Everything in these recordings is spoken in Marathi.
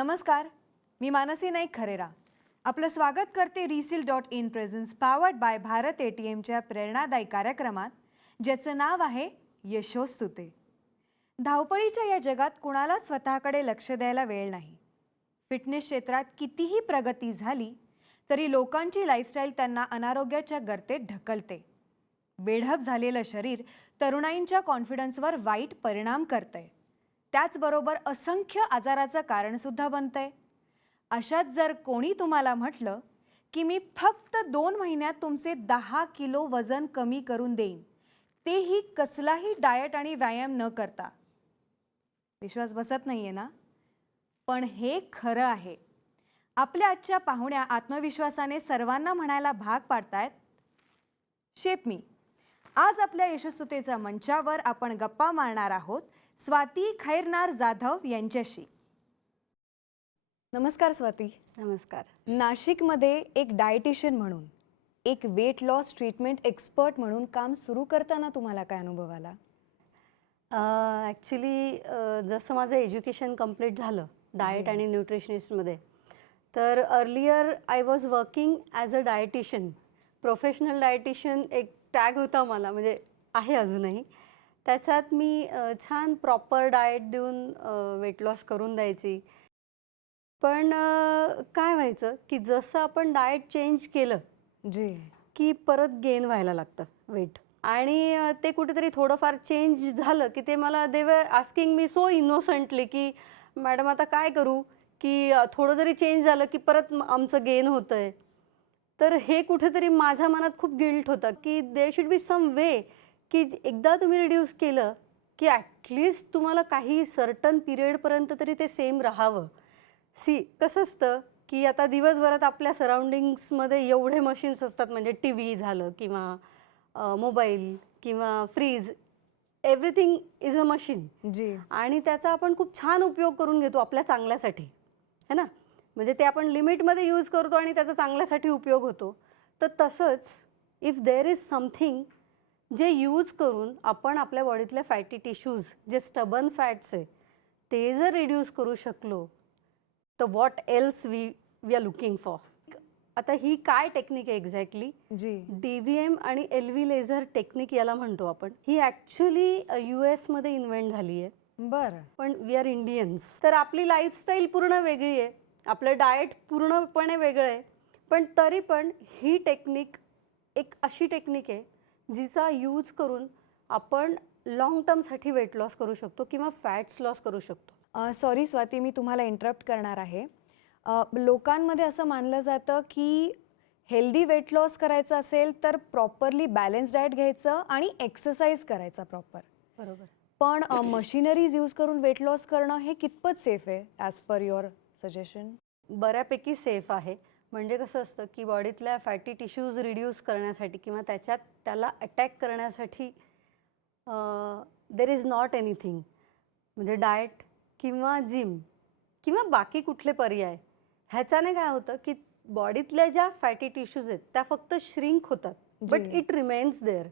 नमस्कार, मी मानसी नाईक खरेरा. आपलं स्वागत करते reseal.in प्रेझेंस पावर्ड बाय भारत ATMच्या प्रेरणादायी कार्यक्रमात, ज्याचं नाव आहे यशोस्तुते. धावपळीच्या या जगात कुणालाच स्वतःकडे लक्ष द्यायला वेळ नाही. फिटनेस क्षेत्रात कितीही प्रगती झाली तरी लोकांची लाईफस्टाईल त्यांना अनारोग्याच्या गर्तेत ढकलते. बेढप झालेलं शरीर तरुणाईंच्या कॉन्फिडन्सवर वाईट परिणाम करते. त्याचबरोबर असंख्य आजाराचं कारणसुद्धा बनते. अशात जर कोणी तुम्हाला म्हटलं की मी फक्त 2 महिन्यात तुमचे 10 किलो वजन कमी करून देईन, तेही कसलाही डाएट आणि व्यायाम न करता, विश्वास बसत नाहीये ना? पण हे खरं आहे. आपल्या आजच्या पाहुण्या आत्मविश्वासाने सर्वांना म्हणायला भाग पाडतायत, शेप मी. आज आपल्या यशस्वीतेच्या मंचावर आपण गप्पा मारणार आहोत स्वाती खैरनार जाधव यांच्याशी. नमस्कार स्वाती. नमस्कार. नाशिकमध्ये एक डायटिशियन म्हणून, एक वेट लॉस ट्रीटमेंट एक्सपर्ट म्हणून काम सुरू करताना तुम्हाला काय अनुभव आला? ॲक्च्युली जसं माझं एज्युकेशन कंप्लीट झालं डाएट आणि न्यूट्रिशनिस्टमध्ये, तर earlier I was working as a dietitian. Professional dietitian एक टॅग होता मला, म्हणजे आहे अजूनही. त्याच्यात मी छान प्रॉपर डाएट देऊन वेट लॉस करून द्यायची. पण काय व्हायचं की जसं आपण डाएट चेंज केलं की परत गेन व्हायला लागतं वेट. आणि ते कुठेतरी थोडंफार चेंज झालं की ते मला दे were asking me so innocently की मॅडम आता काय करू, की थोडं जरी चेंज झालं की परत आमचं गेन होतं आहे. तर हे कुठेतरी माझ्या मनात खूप गिल्ट होतं की दे शुड बी सम वे की एकदा तुम्ही रिड्यूस केलं की ॲटलिस्ट तुम्हाला काही सर्टन पिरियडपर्यंत तरी ते सेम राहावं. कसं असतं की आता दिवसभरात आपल्या सराउंडिंग्समध्ये एवढे मशीन्स असतात, म्हणजे टी व्ही झालं किंवा मोबाईल किंवा fridge, everything is a machine. आणि त्याचा आपण खूप छान उपयोग करून घेतो आपल्या चांगल्यासाठी, है ना? म्हणजे ते आपण लिमिटमध्ये यूज करतो आणि त्याचा चांगल्यासाठी उपयोग होतो. तर तसंच इफ देर इज समथिंग जे यूज करून आपण आपल्या बॉडीतले फॅटी टिश्यूज, जे स्टबन फॅट्स आहे, ते जर रिड्यूस करू शकलो तर what else we are looking for. आता ही काय टेक्निक आहे एक्झॅक्टली? DVM आणि LV लेझर टेक्निक याला म्हणतो आपण. ही ॲक्च्युली US मध्ये इन्व्हेंट झाली आहे. बरं. पण वी आर इंडियन्स, तर आपली लाईफस्टाईल पूर्ण वेगळी आहे, आपलं डाएट पूर्णपणे वेगळं आहे. पण तरी पण ही टेक्निक एक अशी टेक्निक आहे जिचा यूज करून आपण लॉंग टर्मसाठी वेट लॉस करू शकतो किंवा फॅट्स लॉस करू शकतो. सॉरी स्वाती, मी तुम्हाला इंटरप्ट करणार आहे. लोकांमध्ये असं मानलं जातं की हेल्दी वेट लॉस करायचं असेल तर प्रॉपरली बॅलन्स डाएट घ्यायचं आणि एक्सरसाइज करायचा प्रॉपर. बरोबर. पण मशिनरीज यूज करून वेट लॉस करणं हे कितपत सेफ आहे ॲज पर युअर सजेशन? बऱ्यापैकी सेफ आहे. म्हणजे कसं असतं की बॉडीतल्या फॅटी टिश्यूज रिड्यूस करण्यासाठी किंवा त्याला अटॅक करण्यासाठी देर इज नॉट एनिथिंग. म्हणजे डाएट किंवा जिम किंवा बाकी कुठले पर्याय, ह्याच्याने काय होतं की बॉडीतल्या ज्या फॅटी टिश्यूज आहेत त्या फक्त श्रिंक होतात, बट इट रिमेन्स देअर.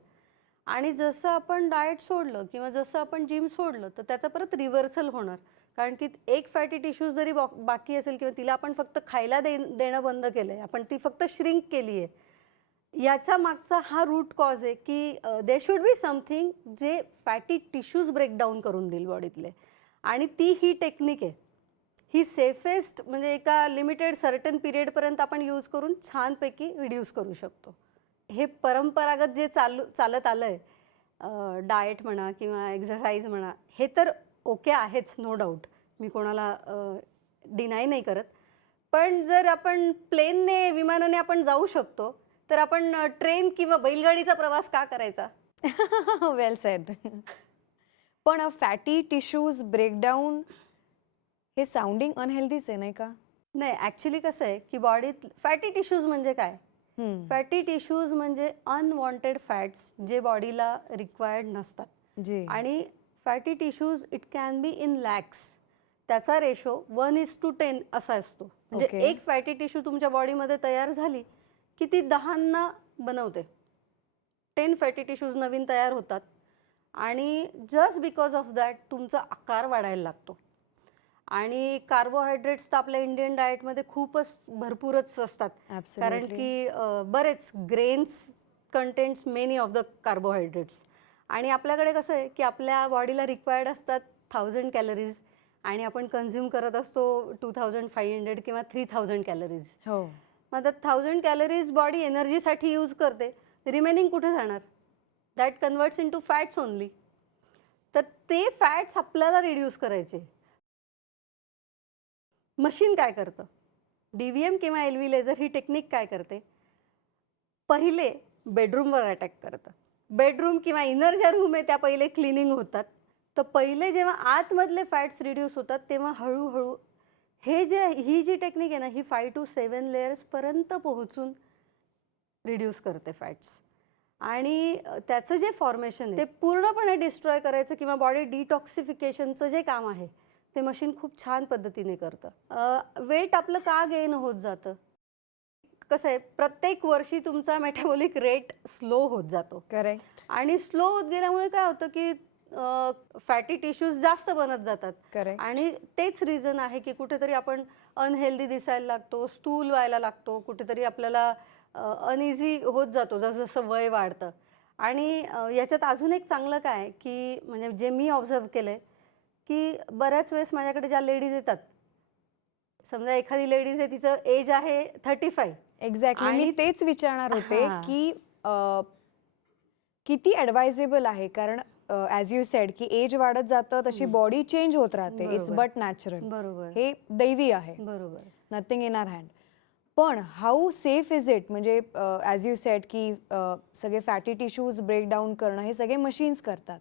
आणि जसं आपण डाएट सोडलं किंवा जसं आपण जिम सोडलं तर त्याचं परत रिव्हर्सल होणार. कारण की एक फॅटी टिश्यूज जरी बाकी असेल किंवा तिला आपण फक्त खायला देणं बंद केलं आहे, आपण ती फक्त श्रिंक केली आहे, याचा मागचा हा रूट कॉज आहे की दे शुड बी समथिंग जे फॅटी टिश्यूज ब्रेकडाऊन करून देईल बॉडीतले. आणि ती ही टेक्निक आहे. ही सेफेस्ट, म्हणजे एका लिमिटेड सर्टन पिरियडपर्यंत आपण यूज करून छानपैकी रिड्यूस करू शकतो. हे परंपरागत जे चालत आलं आहे, डाएट म्हणा किंवा एक्सरसाइज म्हणा, हे तर ओके आहेच, नो डाऊट, मी कोणाला डिनाय नाही करत. पण जर आपण प्लेनने, विमानाने आपण जाऊ शकतो, तर आपण ट्रेन किंवा बैलगाडीचा प्रवास का करायचा? वेल सेड. पण फॅटी टिश्यूज ब्रेकडाऊन हे साऊंडिंग अनहेल्दीच आहे, नाही का? नाही, ॲक्च्युली कसं आहे की बॉडीत फॅटी टिश्यूज म्हणजे काय? फॅटी टिश्यूज म्हणजे अनवॉन्टेड फॅट्स जे बॉडीला रिक्वायर्ड नसतात. आणि fatty tissues it can be in lakhs. त्याचा रेशो 1:10 असा असतो. म्हणजे एक फॅटी टिश्यू तुमच्या बॉडीमध्ये तयार झाली की ती 10 बनवते. 10 फॅटी टिश्यूज नवीन तयार होतात आणि जस्ट बिकॉज ऑफ दॅट तुमचा आकार वाढायला लागतो. आणि कार्बोहायड्रेट्स तर आपल्या इंडियन डाएटमध्ये खूपच भरपूरच असतात. कारण की बरेच grains contents many of the carbohydrates. आणि आपल्याकडे कसं आहे की आपल्या बॉडीला रिक्वायर्ड असतात 1000 कॅलरीज आणि आपण कन्झ्युम करत असतो 2500 किंवा 3000 कॅलरीज. हो. मग आता 1000 कॅलरीज बॉडी एनर्जीसाठी यूज करते, रिमेनिंग कुठे जाणार? That converts in to fats only. तर ते फॅट्स आपल्याला रिड्यूस करायचे. मशीन काय करतं? DVM किंवा LV लेझर ही टेक्निक काय करते? पहिले बेडरूमवर अटॅक करतं. बेडरूम किंवा इनर ज्या रूम आहे त्या पहिले क्लिनिंग होतात. तर पहिले जेव्हा आतमधले फॅट्स रिड्यूस होतात तेव्हा हळूहळू ही जी टेक्निक आहे ना, ही 5 to 7 लेयर्सपर्यंत पोहोचून रिड्यूस करते फॅट्स. आणि त्याचं जे फॉर्मेशन आहे ते पूर्णपणे डिस्ट्रॉय करायचं किंवा बॉडी डिटॉक्सिफिकेशनचं जे काम आहे ते मशीन खूप छान पद्धतीने करतं. वेट आपलं का गेन होत जातं? कसं आहे, प्रत्येक वर्षी तुमचा मेटाबॉलिक रेट स्लो होत जातो. करेक्ट. आणि स्लो होत गेल्यामुळे काय होतं की फॅटी टिश्यूज जास्त बनत जातात. करेक्ट. आणि तेच रिझन आहे की कुठेतरी आपण अनहेल्दी दिसायला लागतो, स्थूल व्हायला लागतो, कुठेतरी आपल्याला अनइझी होत जातो जसं जसं वय वाढतं. आणि याच्यात अजून एक चांगलं काय आहे की म्हणजे जे मी ऑब्झर्व केलं आहे की बऱ्याच वेळेस माझ्याकडे ज्या लेडीज येतात, समजा एखादी लेडीज आहे तिचं एज आहे 35. एक्झॅक्टली. मी तेच विचारणार होते हां. की किती ॲडवायझेबल आहे, कारण ॲज यू सेड की एज वाढत जातं तशी बॉडी चेंज होत राहते. इट्स बरोबर. But natural. बरोबर. हे दैवी आहे. बरोबर. Nothing in R hand. पण हाऊ सेफ इज इट? म्हणजे ॲज यू सेड की सगळे फॅटी टिश्यूज ब्रेकडाऊन करणं हे सगळे मशीन्स करतात.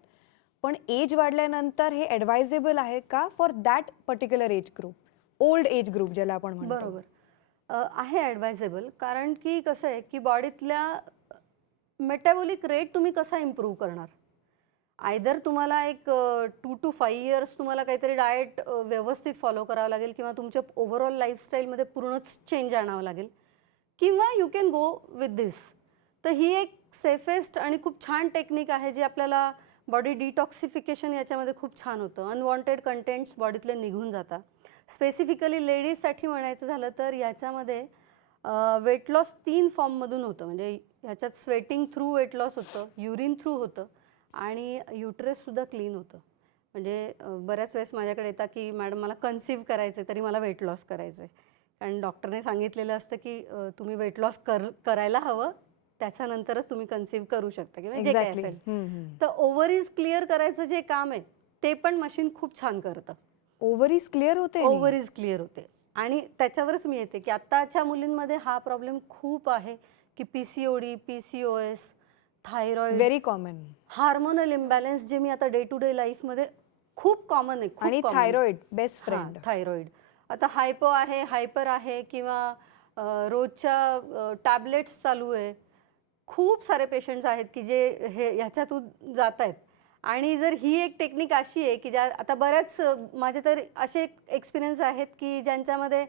पण एज वाढल्यानंतर हे ॲडवायझेबल आहे का for that particular age group, old age group ज्याला आपण म्हणतो? बरोबर. आहे ॲडवायझेबल. कारण की कसं आहे की बॉडीतल्या मेटाबॉलिक रेट तुम्ही कसा इम्प्रूव्ह करणार? आयदर तुम्हाला एक 2 to 5 इयर्स तुम्हाला काहीतरी डाएट व्यवस्थित फॉलो करावं लागेल किंवा तुमच्या ओव्हरऑल लाईफस्टाईलमध्ये पूर्णच चेंज आणावं लागेल, किंवा यू कॅन गो विथ दिस. तर ही एक सेफेस्ट आणि खूप छान टेक्निक आहे जी आपल्याला बॉडी डिटॉक्सिफिकेशन याच्यामध्ये खूप छान होतं. अनवॉन्टेड कंटेंट्स बॉडीतले निघून जातात. स्पेसिफिकली लेडीजसाठी म्हणायचं झालं तर याच्यामध्ये वेट लॉस 3 फॉर्ममधून होतं. म्हणजे ह्याच्यात स्वेटिंग थ्रू वेट लॉस होतं, युरिन थ्रू होतं आणि युटरससुद्धा क्लीन होतं. म्हणजे बऱ्याच वेळेस माझ्याकडे येतात की मॅडम मला कन्सीव्ह करायचं आहे तरी मला वेट लॉस करायचं आहे. कारण डॉक्टरने सांगितलेलं असतं की तुम्ही वेट लॉस करायला हवं, त्याच्यानंतरच तुम्ही कन्सीव्ह करू शकता किंवा जे काय असेल. तर ओव्हरीज क्लिअर करायचं जे काम आहे ते पण मशीन खूप छान करतं. ओव्हरीज क्लिअर होते? ओव्हरीज क्लिअर होते. आणि त्याच्यावरच मी येते की आत्ताच्या मुलींमध्ये हा प्रॉब्लेम खूप आहे की PCOD, PCOS, thyroid, very common. Hormonal imbalance जे मी आता डे टू डे लाईफमध्ये खूप कॉमन आहे. आणि थायरॉइड बेस्ट फ्रेंड. थायरॉइड आता हायपो आहे, हायपर आहे किंवा रोजच्या टॅबलेट्स चालू आहे. खूप सारे पेशंट्स आहेत की जे ह्याच्यातून जात आहेत. आणि जर ही एक टेक्निक अशी आहे की ज्या आता बऱ्याच माझे तर असे एक्सपिरियन्स आहेत की ज्यांच्यामध्ये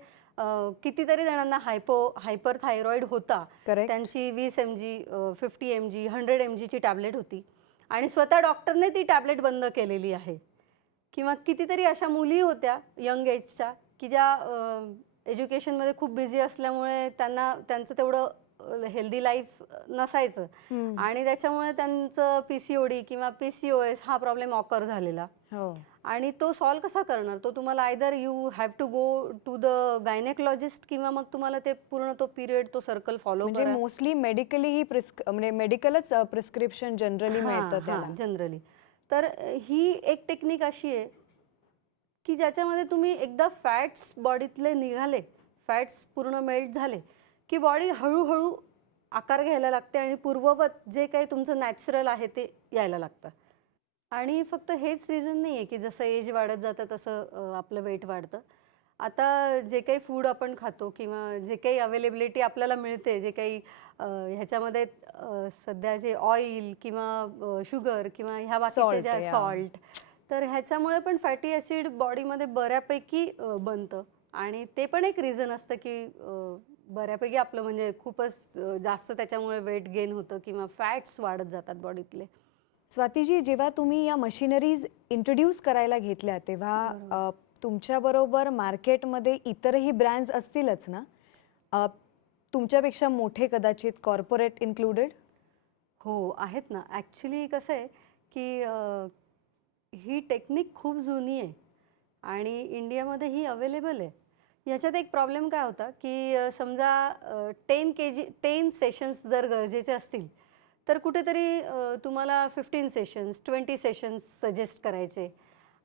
कितीतरी जणांना हायपर थायरॉइड होता. Correct. त्यांची 20 mg, 50 mg, 100 mgची टॅबलेट होती आणि स्वतः डॉक्टरने ती टॅबलेट बंद केलेली आहे. किंवा कितीतरी अशा मुली होत्या यंग एजच्या की ज्या एज्युकेशनमध्ये खूप बिझी असल्यामुळे त्यांचं तेवढं हेल्दी लाईफ नसायचं आणि त्याच्यामुळे त्यांचं PCOD किंवा PCOS हा प्रॉब्लेम ऑकर झालेला. हो. आणि तो सॉल्व कसा करणार? तो तुम्हाला either you have to go to the gynecologist किंवा मग तुम्हाला ते पूर्ण तो पिरियड तो सर्कल फॉलो म्हणजे मोस्टली मेडिकली ही म्हणजे मेडिकलच प्रिस्क्रिप्शन जनरली मिळतं त्याला. जनरली. तर ही एक टेक्निक अशी आहे की ज्याच्यामध्ये तुम्ही एकदा फॅट्स बॉडीतले निघाले, फॅट्स पूर्ण मेल्ट झाले की बॉडी हळूहळू आकार घ्यायला लागते आणि पूर्ववत जे काही तुमचं नॅचरल आहे ते यायला लागतं. आणि फक्त हेच रिझन नाही आहे की जसं एज वाढत जातं तसं आपलं वेट वाढतं. आता जे काही फूड आपण खातो किंवा जे काही अवेलेबिलिटी आपल्याला मिळते, जे काही ह्याच्यामध्ये सध्या जे ऑइल किंवा शुगर किंवा ह्या बाकीच्या ज्या सॉल्ट, तर ह्याच्यामुळे पण फॅटी ॲसिड बॉडीमध्ये बऱ्यापैकी बनतं. आणि ते पण एक रिझन असतं की बऱ्यापैकी आपलं म्हणजे खूपच जास्त त्याच्यामुळे वेट गेन होतं किंवा फॅट्स वाढत जातात बॉडीतले. स्वातीजी, जेव्हा तुम्ही या मशिनरीज इंट्रोड्यूस करायला घेतल्या तेव्हा तुमच्याबरोबर मार्केटमध्ये इतरही ब्रँड्स असतीलच ना? तुमच्यापेक्षा मोठे कदाचित कॉर्पोरेट इन्क्लुडेड? हो, आहेत ना. ॲक्च्युली कसं आहे, की ही टेक्निक खूप जुनी आहे आणि इंडियामध्ये ही अवेलेबल आहे. याच्यात एक प्रॉब्लेम काय होता, की समजा 10 सेशन्स जर गरजेचे असतील, तर कुठेतरी तुम्हाला 15 सेशन्स, 20 सेशन्स सजेस्ट करायचे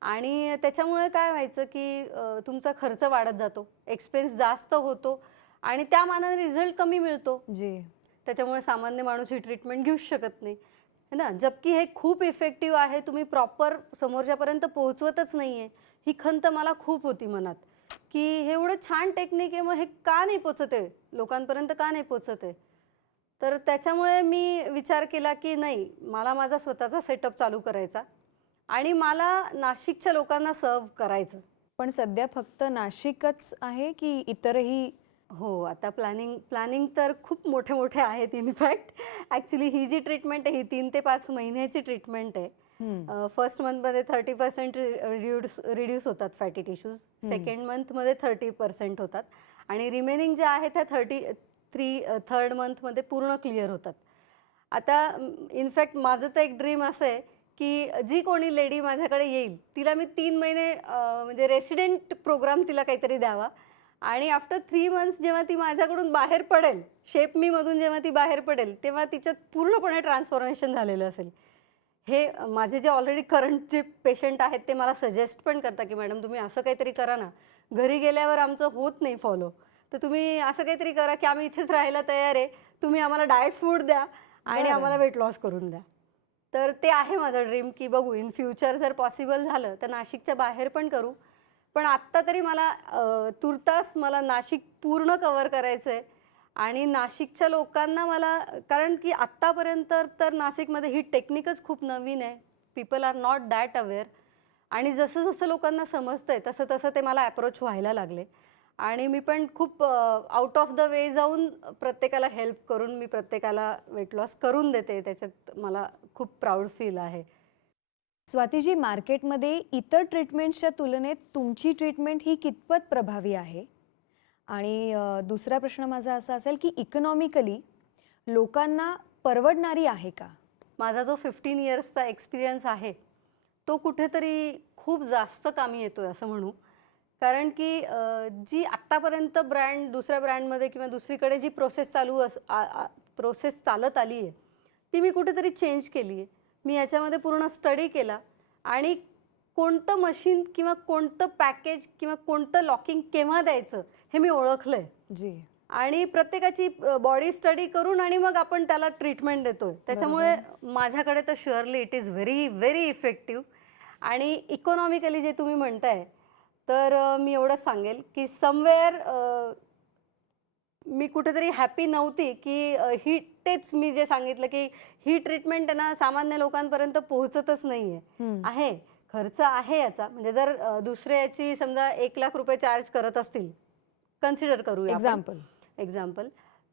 आणि त्याच्यामुळे काय व्हायचं, की तुमचा खर्च वाढत जातो, एक्सपेन्स जास्त होतो आणि त्या मानाने रिझल्ट कमी मिळतो. जी. त्याच्यामुळे सामान्य माणूस ही ट्रीटमेंट घेऊच शकत नाही, है ना. जबकी हे खूप इफेक्टिव्ह आहे, तुम्ही प्रॉपर समोरच्यापर्यंत पोहोचवतच नाही आहे. ही खंत मला खूप होती मनात, की हे एवढं छान टेक्निक आहे, मग हे का नाही पोचत आहे, लोकांपर्यंत का नाही पोचत आहे. तर त्याच्यामुळे मी विचार केला, की नाही, मला माझा स्वतःचा सेटअप चालू करायचा आणि मला नाशिकच्या लोकांना सर्व्ह करायचं. पण सध्या फक्त नाशिकच आहे की इतरही? हो, आता प्लॅनिंग तर खूप मोठे-मोठे आहेत इनफॅक्ट. ॲक्च्युली ही जी ट्रीटमेंट आहे, ही 3 ते 5 महिन्याची ट्रीटमेंट आहे. फर्स्ट मंथमध्ये 30% रिड्यूस होतात फॅटी टिश्यूज. सेकंड मंथमध्ये 30% होतात आणि रिमेनिंग जे आहे त्या थर्ड मंथमध्ये पूर्ण क्लिअर होतात. आता इनफॅक्ट माझं तर एक ड्रीम असं आहे, की जी कोणी लेडी माझ्याकडे येईल, तिला मी 3 महिने म्हणजे रेसिडेंट प्रोग्राम तिला काहीतरी द्यावा आणि आफ्टर 3 मंथ्स जेव्हा ती माझ्याकडून बाहेर पडेल, शेप मीमधून जेव्हा ती बाहेर पडेल, तेव्हा तिच्यात पूर्णपणे ट्रान्सफॉर्मेशन झालेलं असेल. हे माझे जे ऑलरेडी करंट जे पेशंट आहेत ते मला सजेस्ट पण करतात, की मॅडम तुम्ही असं काहीतरी करा ना, घरी गेल्यावर आमचं होत नाही फॉलो, तर तुम्ही असं काहीतरी करा, की आम्ही इथेच राहायला तयार आहे, तुम्ही आम्हाला डाएट फूड द्या आणि आम्हाला वेट लॉस करून द्या. तर ते आहे माझं ड्रीम, की बघू इन फ्युचर जर पॉसिबल झालं तर नाशिकच्या बाहेर पण करू. पण आत्ता तरी मला तुर्तास मला नाशिक पूर्ण कव्हर करायचं आहे आणि नाशिकच्या लोकांना मला, कारण की आत्तापर्यंत तर नाशिकमध्ये ही टेक्निकच खूप नवीन आहे. People are not that aware आणि जसं जसं लोकांना समजतंय तसं तसं ते मला अप्रोच व्हायला लागले आणि मी पण खूप आउट ऑफ द वे जाऊन प्रत्येकाला हेल्प करून मी प्रत्येकाला वेट लॉस करून देते. त्याच्यात मला खूप प्राऊड फील आहे. स्वातीजी, मार्केटमध्ये इतर ट्रीटमेंट्सच्या तुलनेत तुमची ट्रीटमेंट ही कितपत प्रभावी आहे? आणि दुसरा प्रश्न माझा असा असेल की इकॉनॉमिकली लोकांना परवडणारी आहे का? माझा जो 15 इयर्सचा एक्सपिरियन्स आहे, तो कुठेतरी खूप जास्त कामी येतोय असं म्हणू. कारण की जी आत्तापर्यंत दुसऱ्या ब्रँडमध्ये किंवा दुसरीकडे जी प्रोसेस चालत आली आहे, ती मी कुठेतरी चेंज केली आहे. मी याच्यामध्ये पूर्ण स्टडी केला आणि कोणतं मशीन किंवा कोणतं पॅकेज किंवा कोणतं लॉकिंग केव्हा द्यायचं हे मी ओळखलं आहे. जी. आणि प्रत्येकाची बॉडी स्टडी करून आणि मग आपण त्याला ट्रीटमेंट देतोय. त्याच्यामुळे माझ्याकडे तर surely it is very very effective. आणि इकॉनॉमिकली जे तुम्ही म्हणताय, तर मी एवढंच सांगेल की समवेअर मी कुठेतरी हॅपी नव्हती, की तेच मी जे सांगितलं, की ही ट्रीटमेंट आहे ना सामान्य लोकांपर्यंत पोहोचतच नाही आहे. खर्च आहे याचा, म्हणजे जर दुसरे याची समजा 1 लाख रुपये चार्ज करत असतील, कन्सिडर करूया एक्झाम्पल,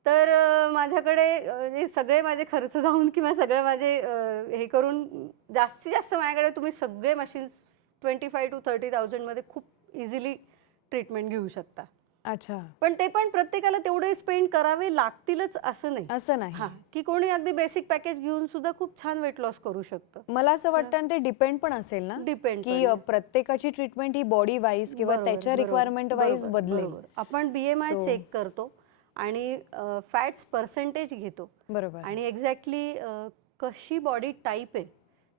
तर माझ्याकडे हे सगळे माझे खर्च जाऊन किंवा सगळे माझे हे करून जास्तीत जास्त माझ्याकडे तुम्ही सगळे मशीन्स 25,000 to 30,000 मध्ये खूप इझिली ट्रीटमेंट घेऊ शकता. अच्छा. पण ते पण प्रत्येकाला तेवढे स्पेंड करावे लागतीलच असं नाही. हां, की कोणी अगदी बेसिक पॅकेज घेऊन सुद्धा खूप छान वेट लॉस करू शकतं. मला असं वाटतं आणि ते डिपेंड पण असेल ना, डिपेंड की प्रत्येकाची ट्रीटमेंट ही बॉडी वाईज किंवा त्याच्या रिक्वायरमेंट वाईज बदलेल. आपण BMI चेक करतो आणि फॅट्स पर्सेंटेज घेतो. बरोबर. आणि एक्झॅक्टली कशी बॉडी टाईप आहे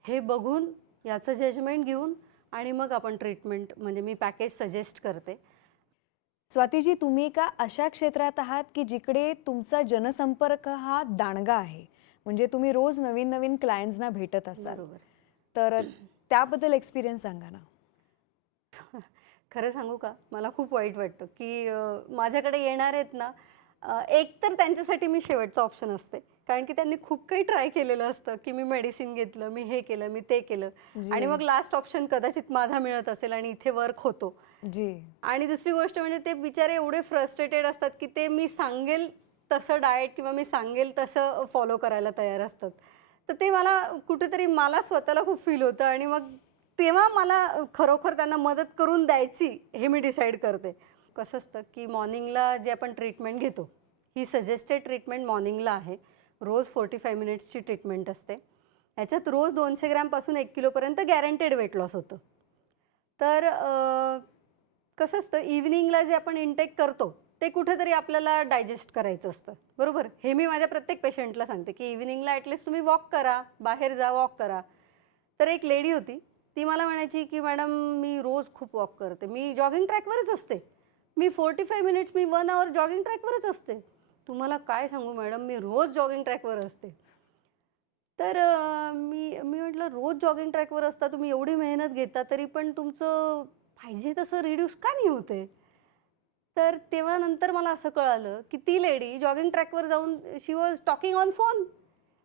हे बघून याचं जजमेंट घेऊन आणि मग आपण ट्रीटमेंट म्हणजे मी पॅकेज सजेस्ट करते. स्वातीजी, तुम्ही एका अशा क्षेत्रात आहात की जिकडे तुमचा जनसंपर्क हा दांडगा आहे. म्हणजे तुम्ही रोज नवीन नवीन क्लायंट्सना भेटत असाल. बरोबर. तर त्याबद्दल एक्सपिरियन्स सांगा ना. खरं सांगू का, मला खूप वाईट वाटतं की माझ्याकडे येणार आहेत ना, एक तर त्यांच्यासाठी मी शेवटचा ऑप्शन असते, कारण की त्यांनी खूप काही ट्राय केलेलं असतं, की मी मेडिसिन घेतलं, मी हे केलं, मी ते केलं आणि मग लास्ट ऑप्शन कदाचित माझा मिळत असेल आणि इथे वर्क होतो. जी. आणि दुसरी गोष्ट म्हणजे ते बिचारे एवढे फ्रस्ट्रेटेड असतात, की ते मी सांगेल तसं डाएट किंवा मी सांगेल तसं फॉलो करायला तयार असतात. तर ते मला कुठेतरी मला स्वतःला खूप फील होतं आणि मग तेव्हा मला खरोखर त्यांना मदत करून द्यायची हे मी डिसाईड करते. कसं असतं की मॉर्निंगला जे आपण ट्रीटमेंट घेतो, ही सजेस्टेड ट्रीटमेंट मॉर्निंगला आहे. रोज 45 मिनिट्सची ट्रीटमेंट असते. ह्याच्यात रोज 200 ग्रॅमपासून 1 किलोपर्यंत गॅरंटेड वेट लॉस होतं. तर कसं असतं, इव्हनिंगला जे आपण इनटेक करतो ते कुठेतरी आपल्याला डायजेस्ट करायचं असतं, बरोबर. हे मी माझ्या प्रत्येक पेशंटला सांगते की इव्हनिंगला ॲटलिस्ट तुम्ही वॉक करा, बाहेर जा, वॉक करा. तर एक लेडी होती, ती मला म्हणायची की मॅडम मी रोज खूप वॉक करते, मी जॉगिंग ट्रॅकवरच असते, मी 45 मिनिट्स, मी 1 आवर जॉगिंग ट्रॅकवरच असते. तुम्हाला काय सांगू मॅडम, मी रोज जॉगिंग ट्रॅकवर असते. तर मी मी म्हटलं, रोज जॉगिंग ट्रॅकवर असता, तुम्ही एवढी मेहनत घेता, तरी पण तुमचं पाहिजे तसं रिड्यूस का नाही होते? तर तेव्हा नंतर मला असं कळालं की ती लेडी जॉगिंग ट्रॅकवर जाऊन शी वॉज टॉकिंग ऑन फोन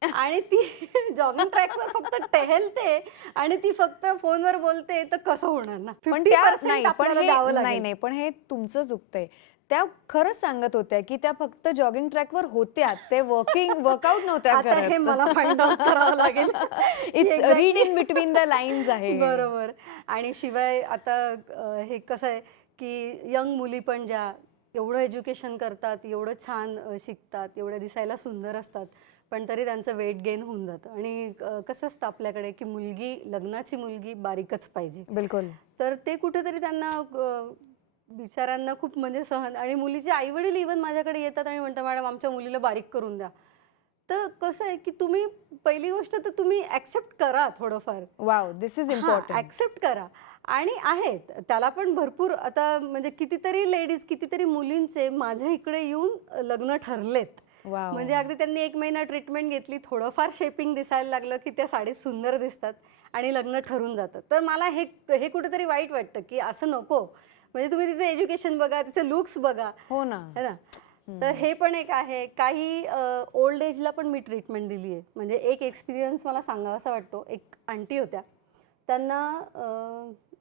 आणि ती जॉगिंग ट्रॅकवर फक्त टहलते आणि ती फक्त फोनवर बोलते, तर कसं होणार ना. पण त्या 50% नाही पण आपल्याला हे द्यावं नाही लागेल. नाही पण हे तुमचं चुकतंय. त्या खरंच सांगत होत्या की त्या फक्त जॉगिंग ट्रॅकवर होत्या, ते वर्कआउट नव्हत्या आता हे करत. मला फाइंड आउट करावं लागेल. It's Exactly. Read in between the lines आहे. बरोबर. आणि शिवाय आता हे कसं आहे की यंग मुली पण ज्या एवढं एज्युकेशन करतात, एवढं छान शिकतात, एवढ्या दिसायला सुंदर असतात, पण तरी त्यांचं वेट गेन होऊन जातं. आणि कसं असतं आपल्याकडे की मुलगी, लग्नाची मुलगी बारीकच पाहिजे. बिलकुल. तर ते कुठेतरी त्यांना बिचाऱ्यांना खूप म्हणजे सहन. आणि मुलीचे आईवडील इवन माझ्याकडे येतात आणि म्हणतात मॅडम आमच्या मुलीला बारीक करून द्या. तर कसं आहे की तुम्ही पहिली गोष्ट तर तुम्ही ॲक्सेप्ट करा थोडंफार. Wow, this is important. Accept करा. आणि आहेत त्याला पण भरपूर आता म्हणजे कितीतरी लेडीज, कितीतरी मुलींचे माझ्या इकडे येऊन लग्न ठरलेत. वाव. म्हणजे अगदी त्यांनी 1 महिना ट्रीटमेंट घेतली, थोडंफार शेपिंग दिसायला लागलं की त्या साडीत सुंदर दिसतात आणि लग्न ठरून जातं. तर मला हे हे कुठेतरी वाईट वाटतं की असं नको. म्हणजे तुम्ही तिचं एज्युकेशन बघा, तिचे लुक्स बघा, हो ना. है ना. तर हे पण एक आहे. काही ओल्ड एजला पण मी ट्रीटमेंट दिली आहे. म्हणजे एक एक्सपिरियन्स मला सांगावासा वाटतो. एक आंटी होत्या, त्यांना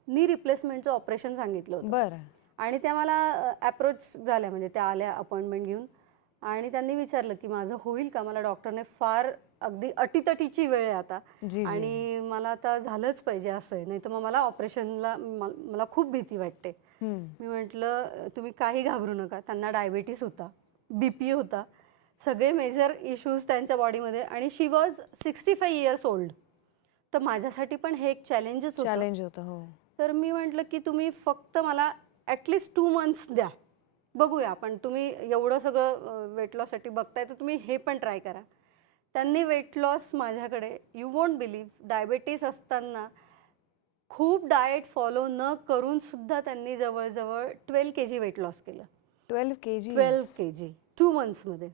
नी रिप्लेसमेंटचं ऑपरेशन सांगितलं होतं. बरं. आणि त्या मला ॲप्रोच झाल्या, म्हणजे त्या आल्या अपॉइंटमेंट घेऊन आणि त्यांनी विचारलं की माझं होईल का? मला डॉक्टरने फार अगदी अटीतटीची वेळ आहे आता जी, जी. आणि मला आता झालंच पाहिजे असं आहे, नाही तर मग मला ऑपरेशनला मला खूप भीती वाटते. मी म्हटलं तुम्ही काही घाबरू नका. त्यांना डायबिटीस होता, BP होता, सगळे मेजर इश्यूज त्यांच्या बॉडीमध्ये आणि शी वॉज 65 इयर्स ओल्ड. तर माझ्यासाठी पण हे एक चॅलेंजच होतं. चॅलेंज होतं. हो. तर मी म्हटलं की तुम्ही फक्त मला ॲटलिस्ट 2 मंथ्स द्या, बघूया आपण. तुम्ही एवढं सगळं वेट लॉससाठी बघताय तर तुम्ही हे पण ट्राय करा. त्यांनी वेट लॉस माझ्याकडे, यू वोंट बिलीव्ह, डायबिटीस असताना खूप डाएट फॉलो न करून सुद्धा त्यांनी जवळजवळ 12 kg वेट लॉस केलं. 12 kg. 12 kg 2 मंथ्समध्ये.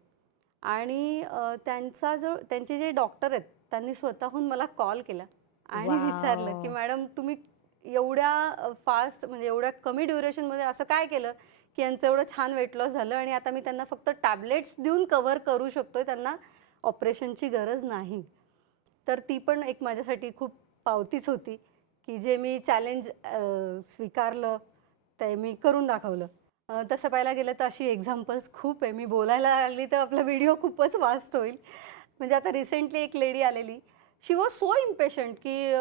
आणि त्यांचे जे डॉक्टर आहेत त्यांनी स्वतःहून मला कॉल केला आणि Wow. विचारलं की मॅडम तुम्ही एवढ्या फास्ट, म्हणजे एवढ्या कमी ड्युरेशनमध्ये असं काय केलं की यांचं एवढं छान वेट लॉस झालं आणि आता मी त्यांना फक्त टॅबलेट्स देऊन कव्हर करू शकतोय, त्यांना ऑपरेशनची गरज नाही. तर ती पण एक माझ्यासाठी खूप पावतीच होती की जे मी चॅलेंज स्वीकारलं ते मी करून दाखवलं. तसं पाहायला गेलं तर अशी एक्झाम्पल्स खूप आहे. मी बोलायला लागली तर आपला व्हिडिओ खूपच वास्ट होईल. म्हणजे आता रिसेंटली एक लेडी आलेली, शी वॉज सो इम्पेशंट की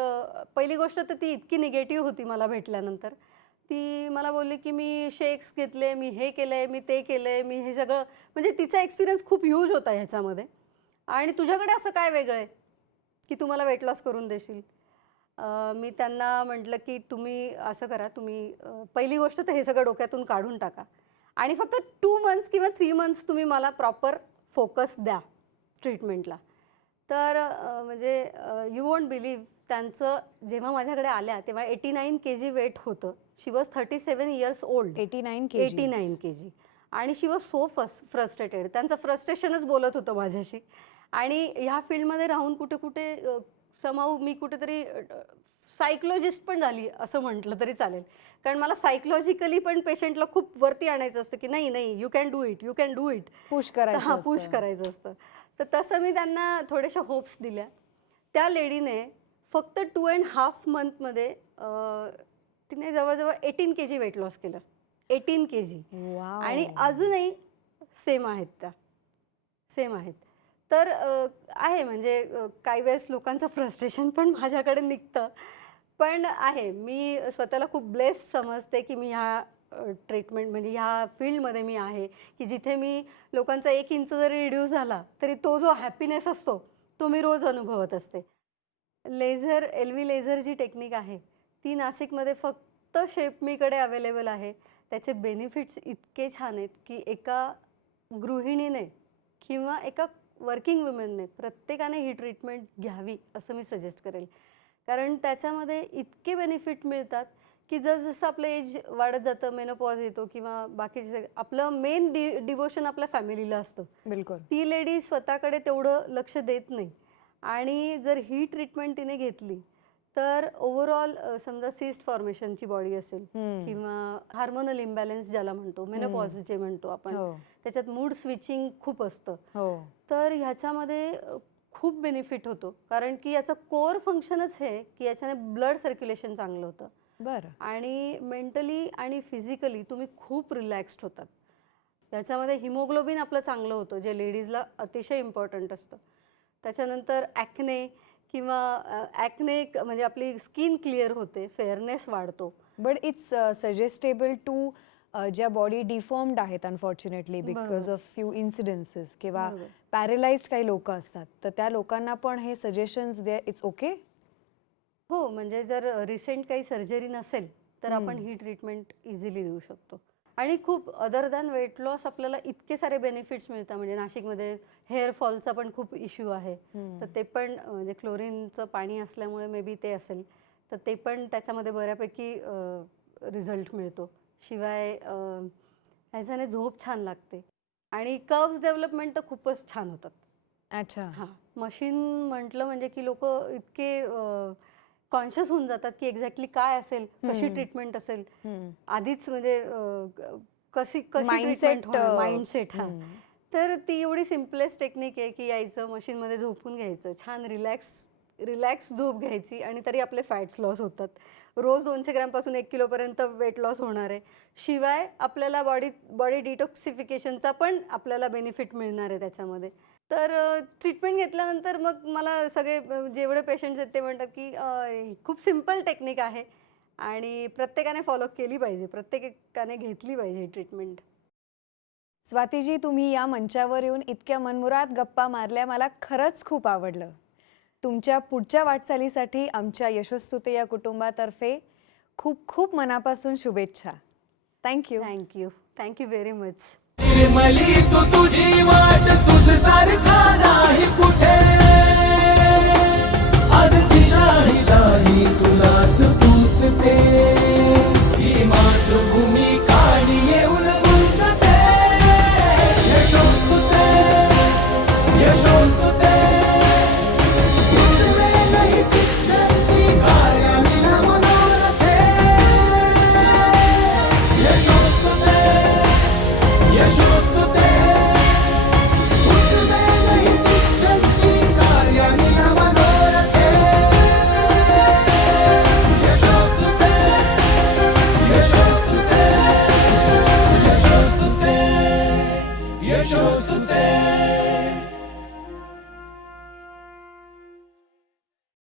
पहिली गोष्ट तर ती इतकी निगेटिव्ह होती मला भेटल्यानंतर. ती मला बोलली की मी शेक्स घेतले, मी हे केलं आहे, मी ते केलं आहे, मी हे सगळं, म्हणजे तिचा एक्सपिरियन्स खूप ह्यूज होता ह्याच्यामध्ये. आणि तुझ्याकडे असं काय वेगळं आहे की तू मला वेट लॉस करून देशील? मी त्यांना म्हटलं की तुम्ही असं करा, तुम्ही पहिली गोष्ट तर हे सगळं डोक्यातून काढून टाका आणि फक्त 2 मंथ्स किंवा 3 मंथ्स तुम्ही मला प्रॉपर फोकस द्या ट्रीटमेंटला. तर म्हणजे यू वोंट बिलीव्ह, त्यांचं जेव्हा माझ्याकडे आल्या तेव्हा 89 kg वेट होतं. शी was 37 years old. 89 kg. 89 kg. आणि शी वॉज सो फ्रस्ट्रेटेड. त्यांचं फ्रस्ट्रेशनच बोलत होतं माझ्याशी. आणि ह्या फील्डमध्ये राहून कुठे कुठे समाऊ मी कुठेतरी सायकोलॉजिस्ट पण झाली असं म्हटलं तरी चालेल. कारण मला सायकोलॉजिकली पण पेशंटला खूप वरती आणायचं असतं की नाही नाही, you can do it, you can do it. Push करायचं. हां, पुश करायचं असतं. तर तसं मी त्यांना थोड्याशा होप्स दिल्या. त्या लेडीने फक्त 2.5 मंथमध्ये तिने जवळजवळ 18 kg वेट लॉस केलं. 18 kg. वाव. आणि अजूनही सेम आहेत त्या, सेम आहेत. तर आहे म्हणजे काही वेळेस लोकांचं फ्रस्ट्रेशन पण माझ्याकडे निघतं. पण आहे, मी स्वतःला खूप ब्लेस समजते की मी ह्या ट्रीटमेंट म्हणजे ह्या फील्डमध्ये मी आहे, की जिथे मी लोकांचा 1 इंच जरी रिड्यूस झाला तरी तो जो हॅपीनेस असतो तो मी रोज अनुभवत असते. लेझर LV लेझर जी टेक्निक आहे ती नाशिकमध्ये फक्त शेपमीकडे अवेलेबल आहे. त्याचे बेनिफिट्स इतके छान आहेत की एका गृहिणीने किंवा एका वर्किंग वुमनने प्रत्येकाने ही ट्रीटमेंट घ्यावी असं मी सजेस्ट करेल. कारण त्याच्यामध्ये इतके बेनिफिट मिळतात की जसं आपलं एज वाढत जातं, मेनोपॉज येतो किंवा बाकीचे आपलं मेन डिवोशन आपल्या फॅमिलीला असतं. बिलकुल. ती लेडी स्वतःकडे तेवढं लक्ष देत नाही आणि जर ही ट्रीटमेंट तिने घेतली तर ओव्हरऑल समजा सिस्ट फॉर्मेशनची बॉडी असेल किंवा हार्मोनल इम्बॅलन्स ज्याला म्हणतो, मेनोपॉज जे म्हणतो आपण, हो. त्याच्यात मूड स्विचिंग खूप असतं. हो. तर ह्याच्यामध्ये खूप बेनिफिट होतो. कारण की याचं कोर फंक्शनच हे की याच्याने ब्लड सर्क्युलेशन चांगलं होतं बरं. आणि मेंटली आणि फिजिकली तुम्ही खूप रिलॅक्स्ड होतात. याच्यामध्ये हिमोग्लोबिन आपलं चांगलं होतं, जे लेडीजला अतिशय इम्पॉर्टंट असतं. त्याच्यानंतर ॲक्ने किंवा ॲक्ने म्हणजे आपली स्किन क्लिअर होते, फेअरनेस वाढतो. बट इट्स सजेस्टेबल टू ज्या बॉडी डिफॉर्म्ड आहेत unfortunately because of few incidences किंवा बरोबर. पॅरेलाइज्ड काही लोक असतात, तर त्या लोकांना पण हे सजेशन्स दे, इट्स ओके. हो, म्हणजे जर रिसेंट काही सर्जरी नसेल तर आपण ही ट्रीटमेंट इझिली देऊ शकतो. आणि खूप अदर दॅन वेट लॉस आपल्याला इतके सारे बेनिफिट्स मिळतात. म्हणजे नाशिकमध्ये हेअर फॉलचा पण खूप इश्यू आहे, तर ते पण म्हणजे क्लोरीनचं पाणी असल्यामुळे मे बी ते असेल, तर ते पण त्याच्यामध्ये बऱ्यापैकी रिझल्ट मिळतो. शिवाय ह्याच्याने झोप छान लागते आणि कर्व्स डेव्हलपमेंट तर खूपच छान होतात. अच्छा. हां, मशीन म्हटलं म्हणजे की लोक इतके कॉन्शियस होऊन जातात की एक्झॅक्टली काय असेल, कशी ट्रीटमेंट असेल, आधीच म्हणजे कशी कशी Mindset, माइंडसेट. हां, तर ती एवढी सिम्पलेस्ट टेक्निक आहे की यायचं मशीनमध्ये झोपून घ्यायचं, छान रिलॅक्स झोप घ्यायची आणि तरी आपले फॅट्स लॉस होतात. रोज 200 ग्रॅमपासून 1 किलोपर्यंत वेट लॉस होणार आहे. शिवाय आपल्याला बॉडी डिटॉक्सिफिकेशनचा पण आपल्याला बेनिफिट मिळणार आहे त्याच्यामध्ये. तर ट्रीटमेंट घेतल्यानंतर मग मला सगळे जेवढे पेशंट्स आहेत ते म्हणतात की खूप सिम्पल टेक्निक आहे आणि प्रत्येकाने फॉलो केली पाहिजे, प्रत्येकाने घेतली पाहिजे ही ट्रीटमेंट. स्वातीजी, तुम्ही या मंचावर येऊन इतक्या मनमुराद गप्पा मारल्या, मला खरंच खूप आवडलं. तुमच्या पुढच्या वाटचालीसाठी आमच्या यशोस्तुते या कुटुंबातर्फे खूप खूप मनापासून शुभेच्छा. Thank you. Thank you very much. Nirmali तू तुझी वाट तुझ सारखा नाही कुठे, आज दिशाही तुलाच पुसते, ही मातृभूमी काळी येऊन गुंजते. यशोस्तुते, यशोस्तुते, उठवे नाही सिद्धंती कार्याविना मनोरथे. यशोस्तुते, यशोस्तुते, उठवे नाही सिद्धंती कार्याविना मनोरथे. यशोस्तुते, यशोस्तुते, यशोस्तुते, यशोस्तुते.